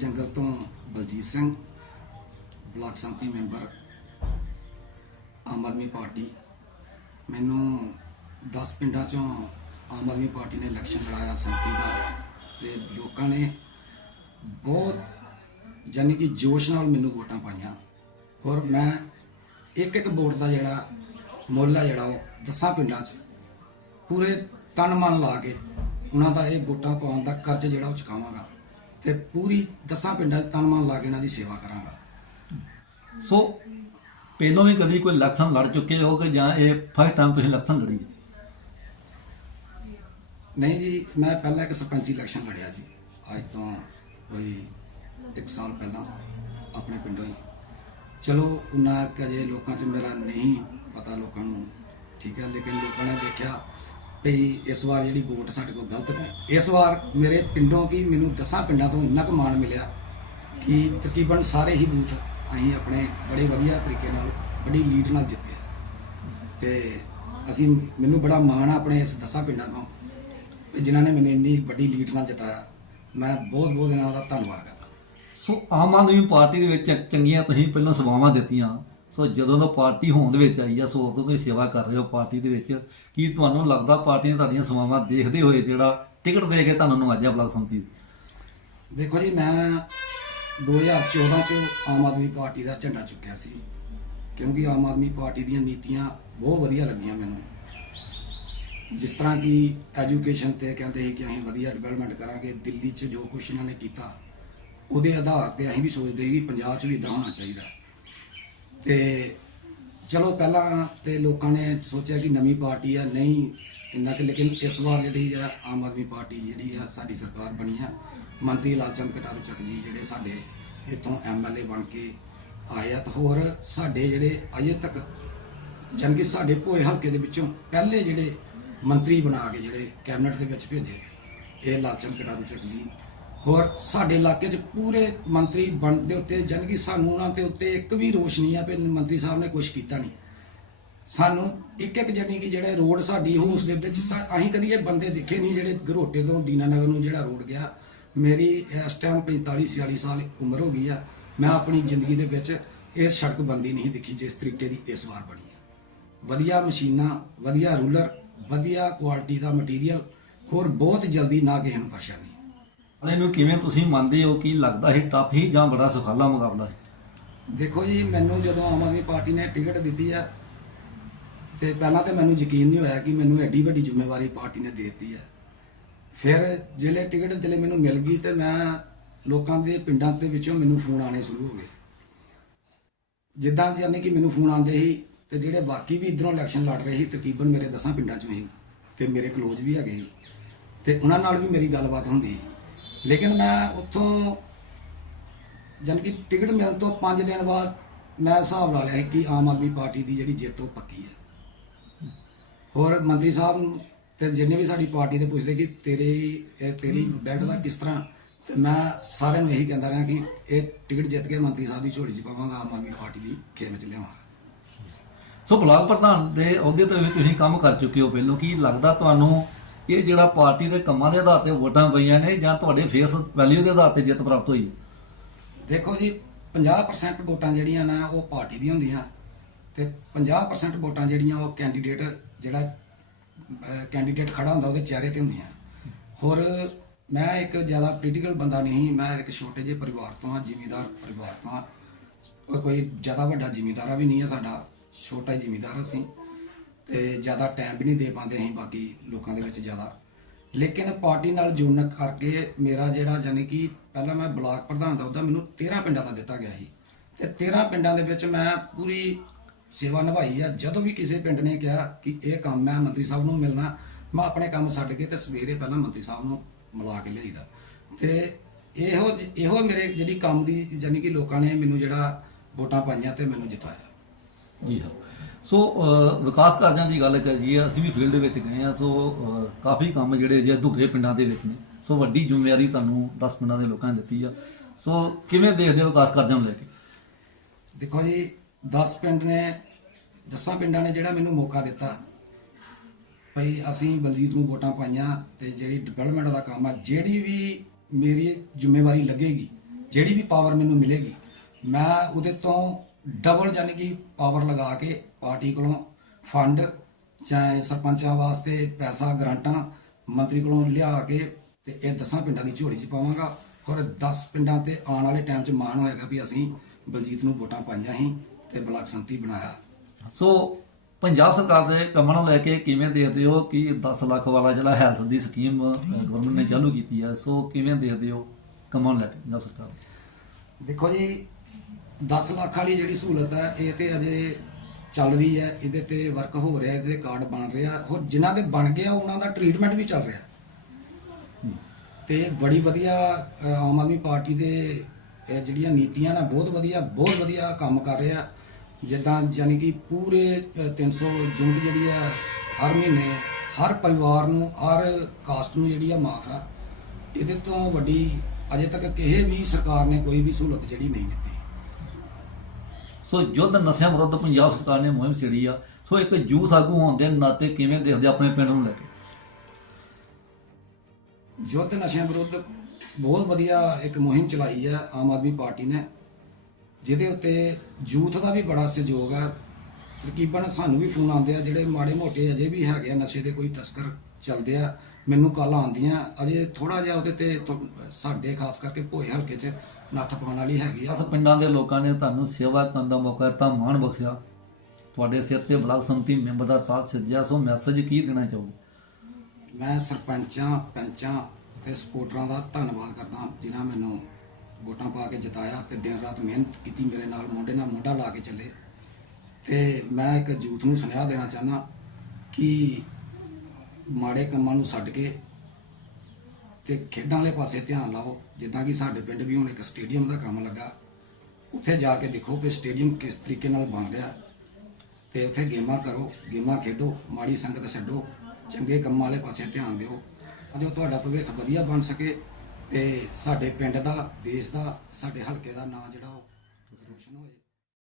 ਜੰਗਲ ਤੋਂ ਬਲਜੀਤ ਸਿੰਘ, ਬਲਾਕ ਸੰਮਤੀ ਮੈਂਬਰ ਆਮ ਆਦਮੀ ਪਾਰਟੀ। ਮੈਨੂੰ 10 ਪਿੰਡਾਂ ਚੋਂ ਆਮ ਆਦਮੀ ਪਾਰਟੀ ਨੇ ਇਲੈਕਸ਼ਨ ਲੜਾਇਆ ਸੰਮਤੀ ਦਾ ਤੇ ਲੋਕਾਂ ਨੇ ਬਹੁਤ ਯਾਨੀ ਕਿ ਜੋਸ਼ ਨਾਲ ਮੈਨੂੰ ਵੋਟਾਂ ਪਾਈਆਂ। ਔਰ ਮੈਂ ਇੱਕ ਇੱਕ ਵੋਟ ਦਾ ਜਿਹੜਾ ਮੁੱਲ ਆ ਜਿਹੜਾ ਉਹ ਦਸਾਂ ਪਿੰਡਾਂ 'ਚ। ਪੂਰੇ ਤਨ ਮਨ ਲਾ ਕੇ ਉਹਨਾਂ ਦਾ ਇਹ ਵੋਟਾਂ ਪਾਉਣ ਦਾ ਕਰਜ਼ ਜਿਹੜਾ ਉਹ ਚੁਕਾਵਾਂਗਾ। ਤੇ ਪੂਰੀ ਦਸਾਂ ਪਿੰਡਾਂ 'ਚ ਤਨ ਮਨ ਲਾ ਕੇ ਇਹਨਾਂ ਦੀ ਸੇਵਾ ਕਰਾਂਗਾ। ਸੋ ਪਹਿਲਾਂ ਵੀ ਕਦੀ ਕੋਈ ਇਲੈਕਸ਼ਨ ਲੜ ਚੁੱਕੇ ਹੋ ਕਿ ਜਾਂ ਇਹ ਫਸਟ ਟਾਈਮ ਤੁਸੀਂ ਇਲੈਕਸ਼ਨ ਲੜੀ? ਨਹੀਂ ਜੀ ਮੈਂ ਪਹਿਲਾਂ ਇੱਕ ਸਰਪੰਚੀ ਇਲੈਕਸ਼ਨ ਲੜਿਆ ਜੀ। ਅੱਜ ਤੋਂ ਕੋਈ 1 ਸਾਲ ਪਹਿਲਾਂ ਆਪਣੇ ਪਿੰਡੋਂ ਹੀ। ਚਲੋ ਉਹਨਾਂ ਕਜੇ ਲੋਕਾਂ 'ਚ ਮੇਰਾ ਨਹੀਂ ਪਤਾ ਲੋਕਾਂ ਨੂੰ ਠੀਕ ਹੈ ਲੇਕਿਨ ਲੋਕਾਂ ਨੇ ਦੇਖਿਆ ਵੀ ਇਸ ਵਾਰ ਜਿਹੜੀ ਵੋਟ ਸਾਡੇ ਕੋਲ ਗਲਤ ਹੈ। ਇਸ ਵਾਰ ਮੇਰੇ ਪਿੰਡੋਂ ਕੀ ਮੈਨੂੰ ਦਸਾਂ ਪਿੰਡਾਂ ਤੋਂ ਇੰਨਾ ਕੁ ਮਾਣ ਮਿਲਿਆ ਕਿ ਤਕਰੀਬਨ ਸਾਰੇ ਹੀ ਬੂਥ ਅਸੀਂ ਆਪਣੇ ਬੜੇ ਵਧੀਆ ਤਰੀਕੇ ਨਾਲ ਬੜੀ ਲੀਡ ਨਾਲ ਜਿੱਤਿਆ। ਤੇ ਅਸੀਂ, ਮੈਨੂੰ ਬੜਾ ਮਾਣ ਆ ਆਪਣੇ ਇਸ ਦਸਾਂ ਪਿੰਡਾਂ ਤੋਂ ਕਿ ਜਿਨ੍ਹਾਂ ਨੇ ਮੈਨੂੰ ਇੰਨੀ ਵੱਡੀ ਲੀਡ ਨਾਲ ਜਿਤਾਇਆ। ਮੈਂ ਬਹੁਤ ਬਹੁਤ ਇਹਨਾਂ ਦਾ ਧੰਨਵਾਦ ਕਰਦਾ। ਸੋ ਆਮ ਆਦਮੀ ਪਾਰਟੀ ਦੇ ਵਿੱਚ ਚੰਗੀਆਂ ਤੁਸੀਂ ਪਹਿਲਾਂ ਸੇਵਾਵਾਂ ਦਿੱਤੀਆਂ। ਸੋ ਜਦੋਂ ਤੋਂ ਪਾਰਟੀ ਹੋਂਦ ਵਿੱਚ ਆਈ ਆ, ਸੋ ਉਦੋਂ ਤੋਂ ਹੀ ਸੇਵਾ ਕਰ ਰਹੇ ਹੋ ਪਾਰਟੀ ਦੇ ਵਿੱਚ। ਕੀ ਤੁਹਾਨੂੰ ਲੱਗਦਾ ਪਾਰਟੀ ਨੇ ਤੁਹਾਡੀਆਂ ਸੇਵਾਵਾਂ ਦੇਖਦੇ ਹੋਏ ਜਿਹੜਾ ਟਿਕਟ ਦੇ ਕੇ ਤੁਹਾਨੂੰ ਨਵਾਜਿਆ ਬਲਾਕ ਸੰਮਤੀ? ਦੇਖੋ ਜੀ, ਮੈਂ 2014 ਚ ਆਮ ਆਦਮੀ ਪਾਰਟੀ ਦਾ ਝੰਡਾ ਚੁੱਕਿਆ ਸੀ, ਕਿਉਂਕਿ ਆਮ ਆਦਮੀ ਪਾਰਟੀ ਦੀਆਂ ਨੀਤੀਆਂ ਬਹੁਤ ਵਧੀਆ ਲੱਗੀਆਂ ਮੈਨੂੰ। ਜਿਸ ਤਰ੍ਹਾਂ ਕਿ ਐਜੂਕੇਸ਼ਨ ਤੇ ਕਹਿੰਦੇ ਸੀ ਕਿ ਅਸੀਂ ਵਧੀਆ ਡਿਵੈਲਪਮੈਂਟ ਕਰਾਂਗੇ, ਦਿੱਲੀ 'ਚ ਜੋ ਕੁਛ ਇਹਨਾਂ ਨੇ ਕੀਤਾ, ਉਹਦੇ ਆਧਾਰ ਤੇ ਅਸੀਂ ਵੀ ਸੋਚਦੇ ਸੀ ਕਿ ਪੰਜਾਬ 'ਚ ਵੀ ਇਦਾਂ ਹੋਣਾ ਚਾਹੀਦਾ। ਤੇ ਚਲੋ ਪਹਿਲਾਂ ਤੇ ਲੋਕਾਂ ਨੇ ਸੋਚਿਆ ਕਿ ਨਵੀਂ ਪਾਰਟੀ ਆ, ਨਹੀਂ ਇੰਨਾ ਕਿ ਲੇਕਿਨ ਇਸ ਵਾਰ ਜਿਹੜੀ ਆ, ਆਮ ਆਦਮੀ ਪਾਰਟੀ ਜਿਹੜੀ ਆ, ਸਾਡੀ ਸਰਕਾਰ ਬਣੀ ਆ। ਮੰਤਰੀ ਲਾਲਚੰਦ ਕਟਾਰੂ ਚੱਕ ਜੀ ਜਿਹੜੇ ਸਾਡੇ ਇੱਥੋਂ ਐਮਐਲਏ ਬਣ ਕੇ ਆਏ ਆ ਤੇ ਹੋਰ ਸਾਡੇ ਜਿਹੜੇ ਅਜੇ ਤੱਕ ਜਾਣੀ ਕਿ ਸਾਡੇ ਭੋਏ ਹਲਕੇ ਦੇ ਵਿੱਚੋਂ ਪਹਿਲੇ ਜਿਹੜੇ ਮੰਤਰੀ ਬਣਾ ਕੇ ਜਿਹੜੇ ਕੈਬਨਿਟ ਦੇ ਵਿੱਚ ਭੇਜੇ, ਇਹ ਲਾਲਚੰਦ ਕਟਾਰੂ ਚੱਕ ਜੀ। ਹੋਰ ਸਾਡੇ ਇਲਾਕੇ 'ਚ ਪੂਰੇ ਮੰਤਰੀ ਬਣਨ ਦੇ ਉੱਤੇ, ਜਾਣੀ ਕਿ ਸਾਨੂੰ ਉਹਨਾਂ ਦੇ ਉੱਤੇ ਇੱਕ ਵੀ ਰੋਸ਼ ਨਹੀਂ ਆ ਵੀ ਮੰਤਰੀ ਸਾਹਿਬ ਨੇ ਕੁਝ ਕੀਤਾ ਨਹੀਂ। ਸਾਨੂੰ ਇੱਕ ਇੱਕ ਜਾਣੀ ਕਿ ਜਿਹੜੇ ਰੋਡ ਸਾਡੀ ਹੋਸ ਦੇ ਵਿੱਚ ਸਾ- ਅਸੀਂ ਕਦੀ ਇਹ ਬੰਦੇ ਦੇਖੇ ਨਹੀਂ ਜਿਹੜੇ ਗਰੋਟੇ ਤੋਂ ਦੀਨਾਨਗਰ ਨੂੰ ਜਿਹੜਾ ਰੋਡ ਗਿਆ। ਮੇਰੀ ਇਸ ਟਾਈਮ 45 46 ਸਾਲ ਉਮਰ ਹੋ ਗਈ ਆ। ਮੈਂ ਆਪਣੀ ਜ਼ਿੰਦਗੀ ਦੇ ਵਿੱਚ ਇਹ ਸੜਕ ਬੰਦੀ ਨਹੀਂ ਦੇਖੀ ਜਿਸ ਤਰੀਕੇ ਦੀ ਇਸ ਵਾਰ ਬਣੀ ਆ। ਵਧੀਆ ਮਸ਼ੀਨਾਂ, ਵਧੀਆ ਰੂਲਰ, ਵਧੀਆ ਕੁਆਲਿਟੀ ਦਾ ਮਟੀਰੀਅਲ ਹੋਰ ਬਹੁਤ ਜਲਦੀ ਨਾ ਕਿਸੇ ਨੂੰ ਪਰੇਸ਼ਾਨੀ। ਇਹਨੂੰ ਕਿਵੇਂ ਤੁਸੀਂ ਮੰਨਦੇ ਹੋ? ਕਿ ਲੱਗਦਾ ਹੈ ਟਫ ਹੀ ਜਾਂ ਬੜਾ ਸੁਖਾਲਾ ਮੁਕਾਬਲਾ ਹੈ ਦੇਖੋ ਜੀ, ਮੈਨੂੰ ਜਦੋਂ ਆਮ ਆਦਮੀ ਪਾਰਟੀ ਨੇ ਟਿਕਟ ਦਿੱਤੀ ਆ, ਤੇ ਪਹਿਲਾਂ ਤੇ ਮੈਨੂੰ ਯਕੀਨ ਨਹੀਂ ਹੋਇਆ ਕਿ ਮੈਨੂੰ ਐਡੀ ਵੱਡੀ ਜ਼ਿੰਮੇਵਾਰੀ ਪਾਰਟੀ ਨੇ ਦੇ ਦਿੱਤੀ ਹੈ ਫਿਰ ਜਿਹੜੇ ਟਿਕਟ ਜਿਹੜੇ ਮੈਨੂੰ ਮਿਲ ਗਈ ਤੇ ਮੈਂ ਲੋਕਾਂ ਦੇ ਪਿੰਡਾਂ ਦੇ ਵਿੱਚੋਂ ਮੈਨੂੰ ਫੋਨ ਆਣੇ ਸ਼ੁਰੂ ਹੋ ਗਏ। ਜਿੱਦਾਂ ਜਾਨੀ ਕਿ ਮੈਨੂੰ ਫੋਨ ਆਉਂਦੇ ਸੀ ਤੇ ਜਿਹੜੇ ਬਾਕੀ ਵੀ ਇਧਰੋਂ ਇਲੈਕਸ਼ਨ ਲੜ ਰਹੇ ਸੀ, ਤਕਰੀਬਨ ਮੇਰੇ ਦਸਾਂ ਪਿੰਡਾਂ ਚੋਂ ਹੀ ਤੇ ਮੇਰੇ ਕਲੋਜ਼ ਵੀ ਹੈਗੇ ਸੀ। ਤੇ ਉਹਨਾਂ ਨਾਲ ਵੀ ਮੇਰੀ ਗੱਲਬਾਤ ਹੁੰਦੀ ਸੀ। ਲੇਕਿਨ ਮੈਂ ਉੱਥੋਂ ਜਾਣੀ ਕਿ ਟਿਕਟ ਮਿਲਣ ਤੋਂ 5 ਦਿਨ ਬਾਅਦ ਮੈਂ ਹਿਸਾਬ ਲਾ ਲਿਆ ਸੀ ਕਿ ਆਮ ਆਦਮੀ ਪਾਰਟੀ ਦੀ ਜਿਹੜੀ ਜਿੱਤ ਉਹ ਪੱਕੀ ਹੈ। ਹੋਰ ਮੰਤਰੀ ਸਾਹਿਬ ਨੂੰ ਤੇ ਜਿੰਨੇ ਵੀ ਸਾਡੀ ਪਾਰਟੀ ਦੇ ਪੁੱਛਦੇ ਕਿ ਤੇਰੀ ਇਹ ਤੇਰੀ ਬੈਲਟ ਦਾ ਕਿਸ ਤਰ੍ਹਾਂ, ਤੇ ਮੈਂ ਸਾਰਿਆਂ ਨੂੰ ਇਹੀ ਕਹਿੰਦਾ ਰਿਹਾ ਕਿ ਇਹ ਟਿਕਟ ਜਿੱਤ ਕੇ ਮੰਤਰੀ ਸਾਹਿਬ ਦੀ ਝੋਲੀ 'ਚ ਪਾਵਾਂਗਾ, ਆਮ ਆਦਮੀ ਪਾਰਟੀ ਦੀ ਖੇਮੇ 'ਚ ਲਿਆਵਾਂਗਾ। ਸੋ ਬਲਾਕ ਪ੍ਰਧਾਨ ਦੇ ਅਹੁਦੇ ਤੋਂ ਵੀ ਤੁਸੀਂ ਕੰਮ ਕਰ ਚੁੱਕੇ ਹੋ ਪਹਿਲਾਂ, ਕੀ ਲੱਗਦਾ ਤੁਹਾਨੂੰ ਇਹ ਜਿਹੜਾ ਪਾਰਟੀ ਦੇ ਕੰਮਾਂ ਦੇ ਆਧਾਰ ਤੇ ਵੋਟਾਂ ਪਈਆਂ ਨੇ ਜਾਂ ਤੁਹਾਡੇ ਫੇਸ ਵੈਲਿਊ ਦੇ ਆਧਾਰ ਤੇ ਜਿੱਤ ਪ੍ਰਾਪਤ ਹੋਈ? ਦੇਖੋ ਜੀ 50% ਵੋਟਾਂ ਜਿਹੜੀਆਂ ਨਾ ਉਹ ਪਾਰਟੀ ਦੀਆਂ ਹੁੰਦੀਆਂ ਤੇ 50% ਵੋਟਾਂ ਜਿਹੜੀਆਂ ਉਹ ਕੈਂਡੀਡੇਟ ਜਿਹੜਾ ਕੈਂਡੀਡੇਟ ਖੜਾ ਹੁੰਦਾ ਉਹਦੇ ਚਿਹਰੇ ਤੇ ਹੁੰਦੀਆਂ। ਹੋਰ ਮੈਂ ਇੱਕ ਜ਼ਿਆਦਾ ਪੋਲੀਟੀਕਲ ਬੰਦਾ ਨਹੀਂ ਮੈਂ ਇੱਕ ਛੋਟੇ ਜਿਹੇ ਪਰਿਵਾਰ ਤੋਂ ਆ ਜ਼ਿਮੀਂਦਾਰ ਪਰਿਵਾਰ ਤੋਂ ਆ ਕੋਈ ਜ਼ਿਆਦਾ ਵੱਡਾ ਜ਼ਿਮੀਂਦਾਰਾ ਵੀ ਨਹੀਂ ਹੈ ਸਾਡਾ, ਛੋਟਾ ਹੀ ਜ਼ਿਮੀਂਦਾਰ ਅਸੀਂ। ਤੇ ਜ਼ਿਆਦਾ ਟਾਈਮ ਵੀ ਨਹੀਂ ਦੇ ਪਾਉਂਦੇ ਅਸੀਂ ਬਾਕੀ ਲੋਕਾਂ ਦੇ ਵਿੱਚ ਜ਼ਿਆਦਾ। ਲੇਕਿਨ ਪਾਰਟੀ ਨਾਲ ਜੁੜਨ ਕਰਕੇ ਮੇਰਾ ਜਿਹੜਾ ਜਾਨੀ ਕਿ ਪਹਿਲਾਂ ਮੈਂ ਬਲਾਕ ਪ੍ਰਧਾਨ ਦਾ ਉਹਦਾ ਮੈਨੂੰ 13 ਪਿੰਡਾਂ ਦਾ ਦਿੱਤਾ ਗਿਆ ਸੀ। ਤੇ 13 ਪਿੰਡਾਂ ਦੇ ਵਿੱਚ ਮੈਂ ਪੂਰੀ ਸੇਵਾ ਨਿਭਾਈ ਆ। ਜਦੋਂ ਵੀ ਕਿਸੇ ਪਿੰਡ ਨੇ ਕਿਹਾ ਕਿ ਇਹ ਕੰਮ ਹੈ ਮੰਤਰੀ ਸਾਹਿਬ ਨੂੰ ਮਿਲਣਾ, ਮੈਂ ਆਪਣੇ ਕੰਮ ਛੱਡ ਕੇ ਤੇ ਸਵੇਰੇ ਪਹਿਲਾਂ ਮੰਤਰੀ ਸਾਹਿਬ ਨੂੰ ਮਿਲਾ ਕੇ ਲਿਆਈਦਾ। ਤੇ ਇਹੋ ਇਹੋ ਮੇਰੇ ਜਿਹੜੀ ਕੰਮ ਦੀ ਜਾਨੀ ਕਿ ਲੋਕਾਂ ਨੇ ਮੈਨੂੰ ਜਿਹੜਾ ਵੋਟਾਂ ਪਾਈਆਂ ਤੇ ਮੈਨੂੰ ਜਿਤਾਇਆ। ਜੀ ਸਰ। ਸੋ ਵਿਕਾਸ ਕਾਰਜਾਂ ਦੀ ਗੱਲ ਕਰੀਏ, ਅਸੀਂ ਵੀ ਫੀਲਡ ਦੇ ਵਿੱਚ ਗਏ ਆ ਸੋ ਕਾਫੀ ਕੰਮ ਜਿਹੜੇ ਜੇ ਅਧੂਰੇ ਪਿੰਡਾਂ ਦੇ ਵਿੱਚ ਨੇ। ਸੋ, ਵੱਡੀ ਜ਼ਿੰਮੇਵਾਰੀ ਤੁਹਾਨੂੰ 10 ਪਿੰਡਾਂ ਦੇ ਲੋਕਾਂ ਨੇ ਦਿੱਤੀ ਆ। ਸੋ, ਕਿਵੇਂ ਦੇਖਦੇ ਹੋ ਵਿਕਾਸ ਕਾਰਜਾਂ ਨੂੰ ਲੈ ਕੇ? ਦੇਖੋ ਜੀ 10 ਪਿੰਡ ਨੇ 10 ਪਿੰਡਾਂ ਨੇ ਜਿਹੜਾ ਮੈਨੂੰ ਮੌਕਾ ਦਿੱਤਾ। ਭਈ ਅਸੀਂ ਬਲਜੀਤ ਨੂੰ ਵੋਟਾਂ ਪਾਈਆਂ ਤੇ ਜਿਹੜੀ ਡਿਵੈਲਪਮੈਂਟ ਦਾ ਕੰਮ ਆ, ਜਿਹੜੀ ਵੀ ਮੇਰੀ ਜ਼ਿੰਮੇਵਾਰੀ ਲੱਗੇਗੀ, ਜਿਹੜੀ ਵੀ ਪਾਵਰ ਮੈਨੂੰ ਮਿਲੇਗੀ, ਮੈਂ ਉਹਦੇ ਤੋਂ ਡਬਲ ਯਾਨੀ ਕਿ ਪਾਵਰ ਲਗਾ ਕੇ ਪਾਰਟੀ ਕੋਲੋਂ ਫੰਡ ਚਾਹੇ ਸਰਪੰਚਾਂ ਵਾਸਤੇ ਪੈਸਾ ਗ੍ਰਾਂਟਾਂ ਮੰਤਰੀ ਕੋਲੋਂ ਲਿਆ ਕੇ ਤੇ ਇਹ ਦਸਾਂ ਪਿੰਡਾਂ ਦੀ ਝੋਲੀ 'ਚ ਪਾਵਾਂਗਾ। ਔਰ 10 ਪਿੰਡਾਂ ਤੇ ਆਉਣ ਵਾਲੇ ਟਾਈਮ 'ਚ ਮਾਣ ਹੋਏਗਾ ਵੀ ਅਸੀਂ ਬਲਜੀਤ ਨੂੰ ਵੋਟਾਂ ਪਾਈਆਂ ਸੀ ਤੇ ਬਲਾਕ ਸੰਮਤੀ ਬਣਾਇਆ। ਸੋ ਪੰਜਾਬ ਸਰਕਾਰ ਦੇ ਕੰਮਾਂ ਨੂੰ ਲੈ ਕੇ ਕਿਵੇਂ ਦੇਖਦੇ ਹੋ ਕਿ 10 ਲੱਖ ਵਾਲਾ ਜਿਹੜਾ ਹੈਲਥ ਦੀ ਸਕੀਮ ਗਵਰਨਮੈਂਟ ਨੇ ਚਾਲੂ ਕੀਤੀ ਹੈ ਸੋ ਕਿਵੇਂ ਦੇਖਦੇ ਹੋ ਕੰਮਾਂ ਨੂੰ ਲੈ ਕੇ ਪੰਜਾਬ ਸਰਕਾਰ? ਦੇਖੋ ਜੀ 10 ਲੱਖ ਵਾਲੀ ਜਿਹੜੀ ਸਹੂਲਤ ਹੈ ਇਹ ਤੇ ਅਜੇ ਚੱਲ ਰਹੀ ਹੈ ਇਹਦੇ ਤੇ ਵਰਕ ਹੋ ਰਿਹਾ ਇਹਦੇ ਤੇ ਕਾਰਡ ਬਣ ਰਿਹਾ ਔਰ ਜਿਨ੍ਹਾਂ ਦੇ ਬਣ ਗਿਆ ਉਹਨਾਂ ਦਾ ਟ੍ਰੀਟਮੈਂਟ ਵੀ ਚੱਲ ਰਿਹਾ। ਤੇ ਬੜੀ ਵਧੀਆ ਆਮ ਆਦਮੀ ਪਾਰਟੀ ਦੇ ਜਿਹੜੀਆਂ ਨੀਤੀਆਂ ਨੇ ਬਹੁਤ ਵਧੀਆ ਬਹੁਤ ਵਧੀਆ ਕੰਮ ਕਰ ਰਿਹਾ। ਜਿੱਦਾਂ ਯਾਨੀ ਕਿ ਪੂਰੇ ਅ, 300 ਯੂਨਿਟ ਜਿਹੜੀ ਆ ਹਰ ਮਹੀਨੇ ਹਰ ਪਰਿਵਾਰ ਨੂੰ ਹਰ ਕਾਸਟ ਨੂੰ ਜਿਹੜੀ ਆ ਮਾਫ ਆ। ਇਹਦੇ ਤੋਂ ਵੱਡੀ ਅਜੇ ਤੱਕ ਕਿਸੇ ਵੀ ਸਰਕਾਰ ਨੇ ਕੋਈ ਵੀ ਸਹੂਲਤ ਜਿਹੜੀ ਨਹੀਂ ਦਿੱਤੀ। ਸੋ ਯੁੱਧ ਨਸ਼ਿਆਂ ਵਿਰੁੱਧ ਪੰਜਾਬ ਸਰਕਾਰ ਨੇ ਮੁਹਿੰਮ ਛੇੜੀ ਆ। ਸੋ ਇੱਕ ਯੂਥ ਆਗੂ ਹੋਣ ਦੇ ਨਾਤੇ ਕਿਵੇਂ ਦੇਖਦੇ ਆਪਣੇ ਪਿੰਡ ਨੂੰ ਲੈ ਕੇ? ਯੁੱਧ ਨਸ਼ਿਆਂ ਵਿਰੁੱਧ ਬਹੁਤ ਵਧੀਆ ਇੱਕ ਮੁਹਿੰਮ ਚਲਾਈ ਹੈ ਆਮ ਆਦਮੀ ਪਾਰਟੀ ਨੇ। ਜਿਹਦੇ ਉੱਤੇ ਯੂਥ ਦਾ ਵੀ ਬੜਾ ਸਹਿਯੋਗ ਹੈ ਤਕਰੀਬਨ ਸਾਨੂੰ ਵੀ ਫੋਨ ਆਉਂਦੇ ਆ, ਜਿਹੜੇ ਮਾੜੇ ਮੋਟੇ ਅਜੇ ਵੀ ਹੈਗੇ ਆ, ਨਸ਼ੇ ਦੇ ਕੋਈ ਤਸਕਰ ਚੱਲਦੇ ਆ। ਮੈਨੂੰ ਕੱਲ ਆਉਂਦੀਆਂ, ਅਜੇ ਥੋੜਾ ਜਿਹਾ ਉਹਦੇ ਤੇ, ਸਾਡੇ ਖਾਸ ਕਰਕੇ ਭੋਏ ਹਲਕੇ 'ਚ ਨੱਥ ਪਾਉਣ ਵਾਲੀ ਹੈਗੀ ਆ। ਅਸ ਪਿੰਡਾਂ ਦੇ ਲੋਕਾਂ ਨੇ ਤੁਹਾਨੂੰ ਸੇਵਾ ਕਰਨ ਦਾ ਮੌਕਾ ਦਿੱਤਾ ਮਾਣ ਬਖਸ਼ਿਆ। ਤੁਹਾਡੇ ਸਿਰ ਤੇ ਬਲਾਕ ਸੰਮਤੀ ਮੈਂਬਰ ਦਾ ਤਾਜ ਸੱਜਿਆ ਸੋ ਮੈਸੇਜ ਕੀ ਦੇਣਾ ਚਾਹੋਗੇ? ਮੈਂ ਸਰਪੰਚਾਂ ਪੰਚਾਂ ਤੇ ਸਪੋਰਟਰਾਂ ਦਾ ਧੰਨਵਾਦ ਕਰਦਾ ਜਿਨ੍ਹਾਂ ਮੈਨੂੰ ਵੋਟਾਂ ਪਾ ਕੇ ਜਿਤਾਇਆ ਤੇ ਦਿਨ ਰਾਤ ਮਿਹਨਤ ਕੀਤੀ ਮੇਰੇ ਨਾਲ ਮੋਢੇ ਨਾਲ ਮੋਢਾ ਲਾ ਕੇ ਚੱਲੇ। ਤੇ ਮੈਂ ਇੱਕ ਯੂਥ ਨੂੰ ਸੁਨੇਹਾ ਦੇਣਾ ਚਾਹਨਾ ਕਿ ਮਾੜੇ ਕੰਮਾਂ ਨੂੰ ਛੱਡ ਕੇ ਤੇ ਖੇਡਾਂ ਵਾਲੇ ਪਾਸੇ ਧਿਆਨ ਲਾਓ। ਜਿੱਦਾਂ ਕਿ ਸਾਡੇ ਪਿੰਡ ਵੀ ਹੁਣ ਇੱਕ ਸਟੇਡੀਅਮ ਦਾ ਕੰਮ ਲੱਗਾ। ਉੱਥੇ ਜਾ ਕੇ ਦੇਖੋ ਕਿ ਸਟੇਡੀਅਮ ਕਿਸ ਤਰੀਕੇ ਨਾਲ ਬਣ ਰਿਹਾ ਤੇ ਉੱਥੇ ਗੇਮਾਂ ਕਰੋ, ਗੇਮਾਂ ਖੇਡੋ, ਮਾੜੀ ਸੰਗਤ ਛੱਡੋ, ਚੰਗੇ ਕੰਮਾਂ ਵਾਲੇ ਪਾਸੇ ਧਿਆਨ ਦਿਓ। ਜੋ ਤੁਹਾਡਾ ਭਵਿੱਖ ਵਧੀਆ ਬਣ ਸਕੇ ਤੇ ਸਾਡੇ ਪਿੰਡ ਦਾ, ਦੇਸ਼ ਦਾ, ਸਾਡੇ ਹਲਕੇ ਦਾ ਨਾਂ ਜਿਹੜਾ ਉਹ ਰੋਸ਼ਨ ਹੋਏ।